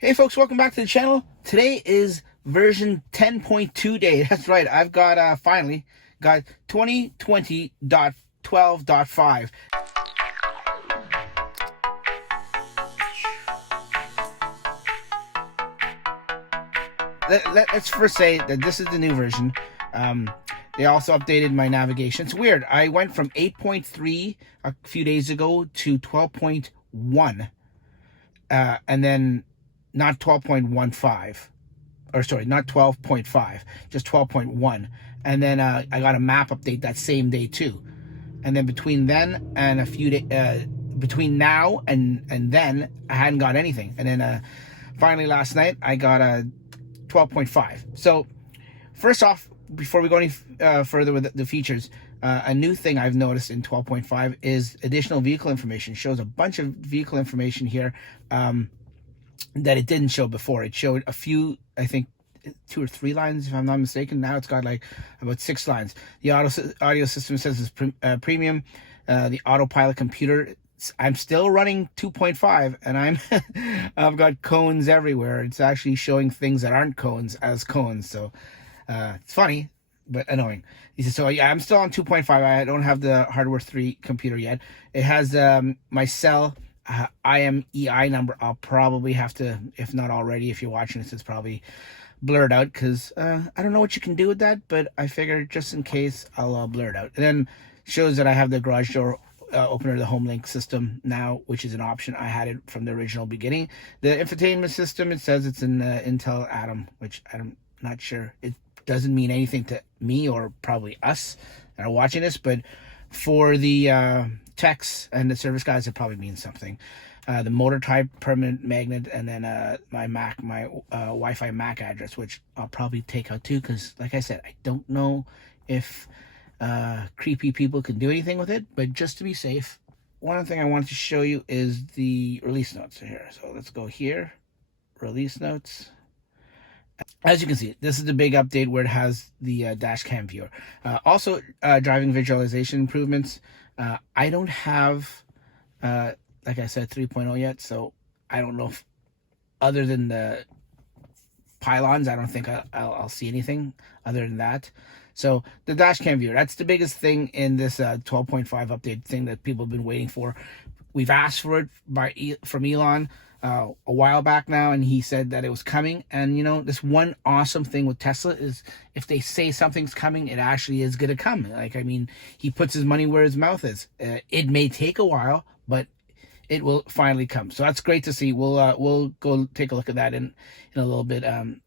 Hey folks, welcome back to the channel. Today is version 10.2 day. That's right, I've got finally got 2020.12.5. Let's first say that this is the new version. They also updated my navigation. It's weird. I went from 8.3 a few days ago to 12.1, and then not 12.15, or sorry, not 12.5, just 12.1. And then I got a map update that same day too. And then between then and a few days, between now and then, I hadn't got anything. And then finally last night I got a 12.5. So first off, before we go any further with the features, a new thing I've noticed in 12.5 is additional vehicle information. It shows a bunch of vehicle information here that it didn't show before. It showed a few, I think 2 or 3 lines if I'm not mistaken. Now it's got like about 6 lines. The audio system says it's premium. The autopilot computer, I'm still running 2.5, and I've got cones everywhere. It's actually showing things that aren't cones as cones. So it's funny but annoying. He says, so yeah, I'm still on 2.5. I don't have the hardware 3 computer yet. It has my cell IMEI number. I'll probably have to, if not already, if you're watching this, it's probably blurred out because I don't know what you can do with that, but I figured just in case I'll blur it out. And then shows that I have the garage door opener, the home link system now, which is an option. I had it from the original beginning. The infotainment system, it says it's an Intel Atom, which I'm not sure. It doesn't mean anything to me or probably us that are watching this, but for the techs and the service guys, it probably means something. The motor type, permanent magnet, and then my Wi-Fi MAC address, which I'll probably take out too, because like I said, I don't know if creepy people can do anything with it, but just to be safe, one thing I wanted to show you is the release notes here. So let's go here, release notes. As you can see, this is the big update where it has the Dashcam Viewer. Also, driving visualization improvements. I don't have, like I said, 3.0 yet, so I don't know if, other than the pylons, I don't think I'll see anything other than that. So the Dashcam Viewer, that's the biggest thing in this 12.5 update thing that people have been waiting for. We've asked for it from Elon a while back now, and he said that it was coming. And you know, this one awesome thing with Tesla is if they say something's coming, it actually is gonna come. Like, I mean, he puts his money where his mouth is. It may take a while, but it will finally come. So that's great to see. We'll go take a look at that in a little bit.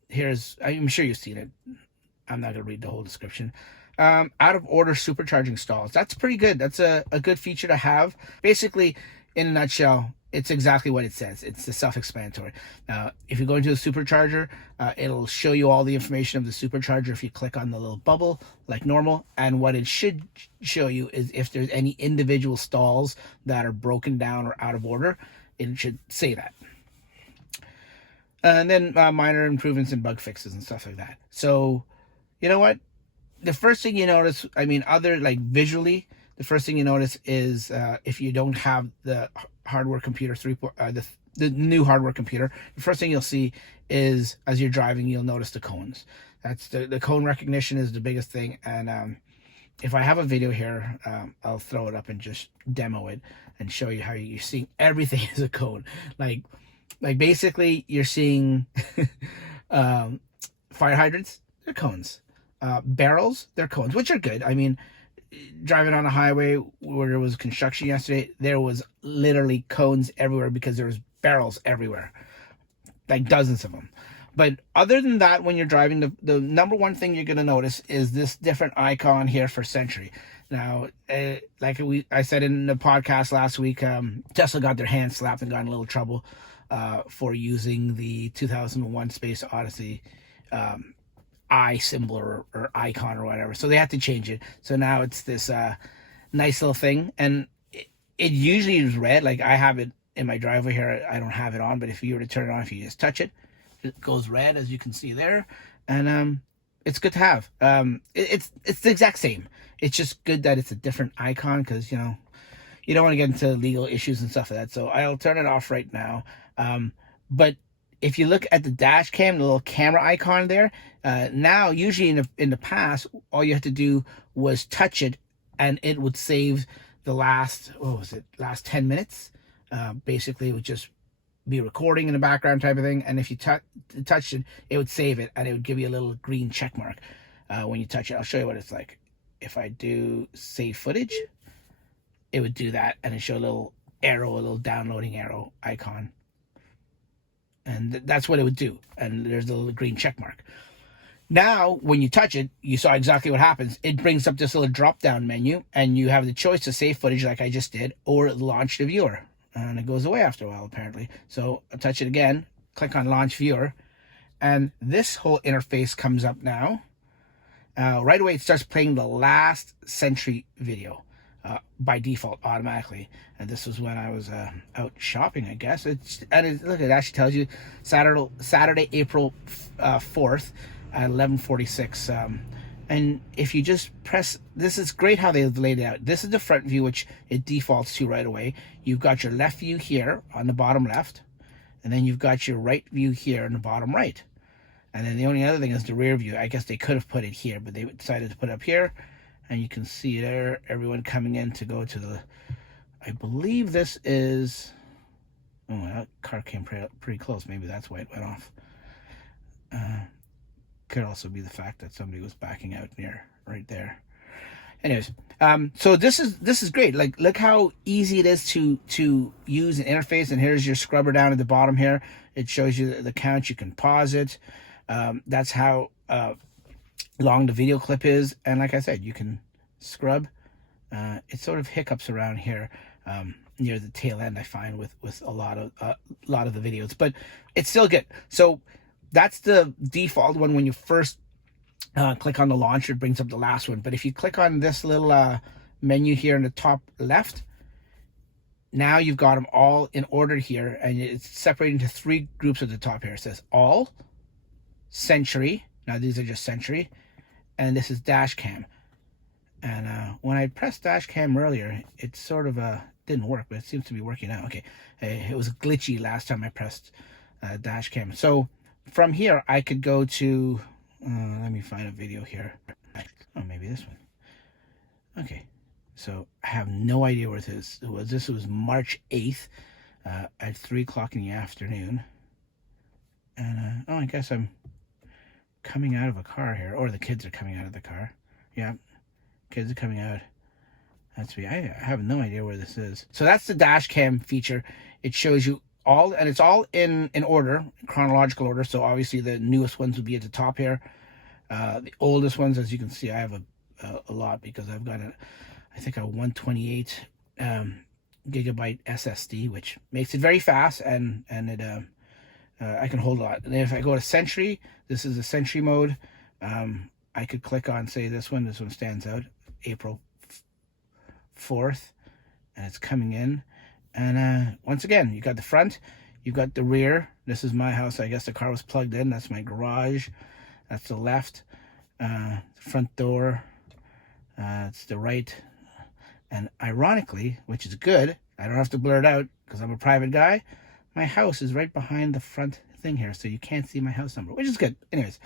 Here's, I'm sure you've seen it. I'm not gonna read the whole description. Out of order supercharging stalls. That's pretty good. That's a good feature to have. Basically, in a nutshell, it's exactly what it says. It's the self-explanatory. If you go into the supercharger, it'll show you all the information of the supercharger if you click on the little bubble like normal. And what it should show you is if there's any individual stalls that are broken down or out of order, it should say that. And then minor improvements and bug fixes and stuff like that. So, you know what? The first thing you notice, I mean, other like visually, the first thing you notice is if you don't have the hardware computer the new hardware computer, the first thing you'll see is as you're driving, you'll notice the cones. That's the cone recognition is the biggest thing. And if I have a video here, I'll throw it up and just demo it and show you how you're seeing everything as a cone. Like basically you're seeing fire hydrants, they're cones. Barrels, they're cones, which are good. I mean, driving on a highway where there was construction yesterday, there was literally cones everywhere because there was barrels everywhere, like dozens of them. But other than that, when you're driving, the number one thing you're going to notice is this different icon here for Sentry. Now, like I said in the podcast last week, Tesla got their hands slapped and got in a little trouble for using the 2001 Space Odyssey eye symbol or icon or whatever. So they had to change it. So now it's this nice little thing. And it usually is red. Like I have it in my driveway here. I don't have it on, but if you were to turn it on, if you just touch it, it goes red, as you can see there. And it's good to have. It's the exact same. It's just good that it's a different icon because, you know, you don't want to get into legal issues and stuff like that. So I'll turn it off right now. But if you look at the dash cam, the little camera icon there, now usually in the past, all you had to do was touch it and it would save the last, what was it, last 10 minutes. Basically, it would just be recording in the background type of thing. And if you touched it, it would save it and it would give you a little green check mark when you touch it. I'll show you what it's like. If I do save footage, it would do that and it show a little arrow, a little downloading arrow icon. And that's what it would do. And there's a little green check mark. Now, when you touch it, you saw exactly what happens. It brings up this little drop-down menu, and you have the choice to save footage like I just did, or launch the viewer. And it goes away after a while, apparently. So I'll touch it again, click on Launch Viewer, and this whole interface comes up now. Right away, it starts playing the last Sentry video by default, automatically. And this was when I was out shopping, I guess. Look, it actually tells you Saturday, April 4th at 11:46. And if you just press, this is great how they laid it out. This is the front view, which it defaults to right away. You've got your left view here on the bottom left, and then you've got your right view here on the bottom right. And then the only other thing is the rear view. I guess they could have put it here, but they decided to put it up here. And you can see there, everyone coming in to go to the, I believe this is, oh, that car came pretty close. Maybe that's why it went off. Could also be the fact that somebody was backing out near right there. Anyways, so this is great. Like, look how easy it is to use an interface. And here's your scrubber down at the bottom here. It shows you the count. You can pause it. That's how long the video clip is. And like I said, you can scrub. It sort of hiccups around here near the tail end, I find, with a lot of the videos, but it's still good. So that's the default one. When you first click on the launcher, it brings up the last one. But if you click on this little menu here in the top left, now you've got them all in order here, and it's separated into 3 groups at the top here. It says All, Sentry. Now these are just Sentry, and this is Dashcam. And when I pressed Dashcam earlier, it sort of didn't work, but it seems to be working now. Okay, it was glitchy last time I pressed Dashcam. So from here, I could go to, let me find a video here. Oh, maybe this one. Okay, so I have no idea where this was. This was March 8th at 3 o'clock in the afternoon. And, oh, I guess I'm coming out of a car here, or the kids are coming out of the car. Yeah, kids are coming out. That's me. I have no idea where this is. So that's the dash cam feature. It shows you all, and it's all in order, chronological order. So obviously the newest ones would be at the top here. The oldest ones, as you can see, I have a lot, because I've got I think a 128 gigabyte SSD, which makes it very fast, and it I can hold a lot. And if I go to Sentry, this is a Sentry mode. I could click on, say, this one. This one stands out, April 4th, and it's coming in. And once again, you got the front, you got the rear. This is my house. I guess the car was plugged in. That's my garage. That's the left. Front door. It's the right. And ironically, which is good, I don't have to blur it out because I'm a private guy. My house is right behind the front thing here, so you can't see my house number, which is good. Anyways,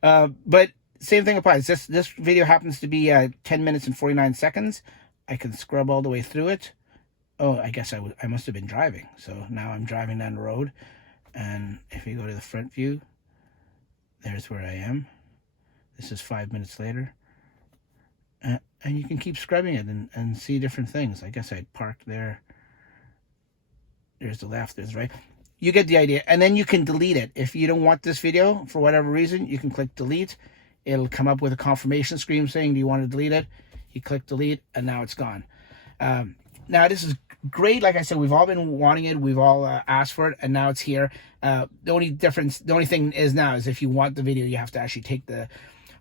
but same thing applies. This video happens to be 10 minutes and 49 seconds. I can scrub all the way through it. Oh, I guess I must have been driving. So now I'm driving down the road, and if you go to the front view, there's where I am. This is 5 minutes later. And you can keep scrubbing it and see different things. I guess I parked there. There's the left, there's the right. You get the idea. And then you can delete it. If you don't want this video for whatever reason, you can click delete. It'll come up with a confirmation screen saying, do you want to delete it? You click delete, and now it's gone. Now, this is great. Like I said, we've all been wanting it. We've all asked for it, and now it's here. The only thing is now is if you want the video, you have to actually take the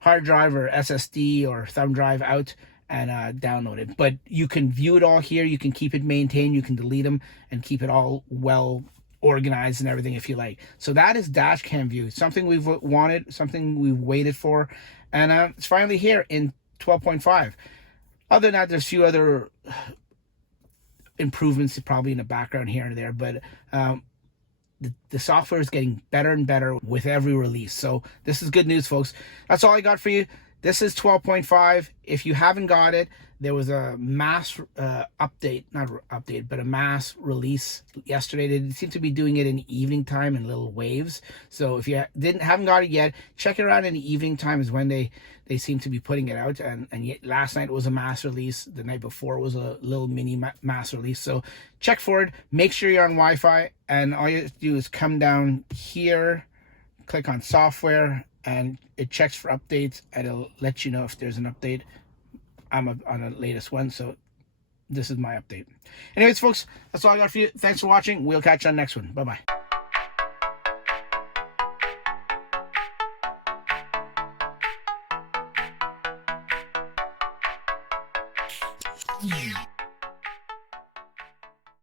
hard drive or SSD or thumb drive out and download it. But you can view it all here. You can keep it maintained. You can delete them and keep it all well organized and everything if you like. So that is Dashcam View. Something we've wanted, something we've waited for, and it's finally here in 12.5. Other than that, there's a few other improvements probably in the background here and there, but the software is getting better and better with every release. So this is good news, folks. That's all I got for you. This is 12.5. If you haven't got it, there was a mass update, not update, but a mass release yesterday. They seem to be doing it in evening time in little waves. So if you haven't got it yet, check it out in the evening time is when they seem to be putting it out. And yet last night was a mass release. The night before was a little mini mass release. So check for it. Make sure you're on Wi-Fi. And all you have to do is come down here, click on software, and it checks for updates, and it'll let you know if there's an update. I'm on the latest one, so this is my update. Anyways, folks, that's all I got for you. Thanks for watching. We'll catch you on the next one. Bye-bye.